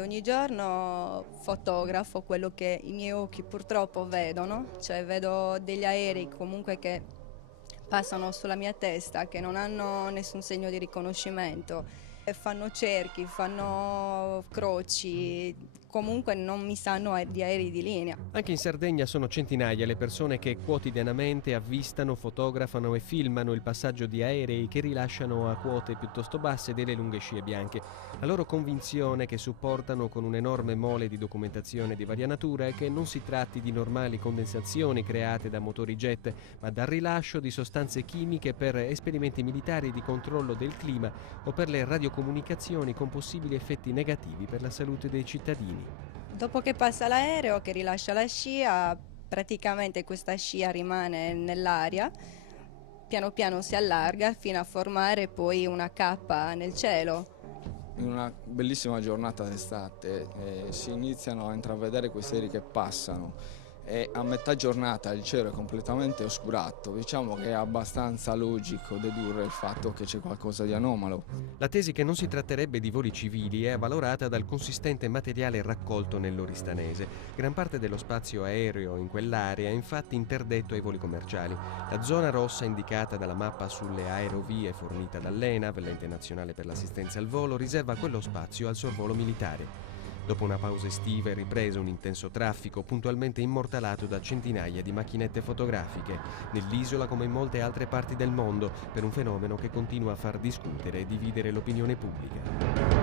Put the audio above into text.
praticamente ogni giorno fotografo quello che i miei occhi purtroppo vedono, cioè vedo degli aerei comunque che passano sulla mia testa, che non hanno nessun segno di riconoscimento, e fanno cerchi, fanno croci, comunque non mi sanno di aerei di linea. Anche in Sardegna sono centinaia le persone che quotidianamente avvistano, fotografano e filmano il passaggio di aerei che rilasciano a quote piuttosto basse delle lunghe scie bianche. La loro convinzione, che supportano con un'enorme mole di documentazione di varia natura, è che non si tratti di normali condensazioni create da motori jet, ma dal rilascio di sostanze chimiche per esperimenti militari di controllo del clima o per le radiocomunicazioni con possibili effetti negativi per la salute dei cittadini. Dopo che passa l'aereo che rilascia la scia, praticamente questa scia rimane nell'aria, piano piano si allarga fino a formare poi una cappa nel cielo. In una bellissima giornata d'estate si iniziano a intravedere questi aerei che passano e a metà giornata il cielo è completamente oscurato. Diciamo che è abbastanza logico dedurre il fatto che c'è qualcosa di anomalo. La tesi che non si tratterebbe di voli civili è avvalorata dal consistente materiale raccolto nell'Oristanese. Gran parte dello spazio aereo in quell'area è infatti interdetto ai voli commerciali. La zona rossa indicata dalla mappa sulle aerovie fornita dall'ENAV, l'Ente Nazionale per l'Assistenza al Volo, riserva quello spazio al sorvolo militare. Dopo una pausa estiva è ripreso un intenso traffico puntualmente immortalato da centinaia di macchinette fotografiche, nell'isola come in molte altre parti del mondo, per un fenomeno che continua a far discutere e dividere l'opinione pubblica.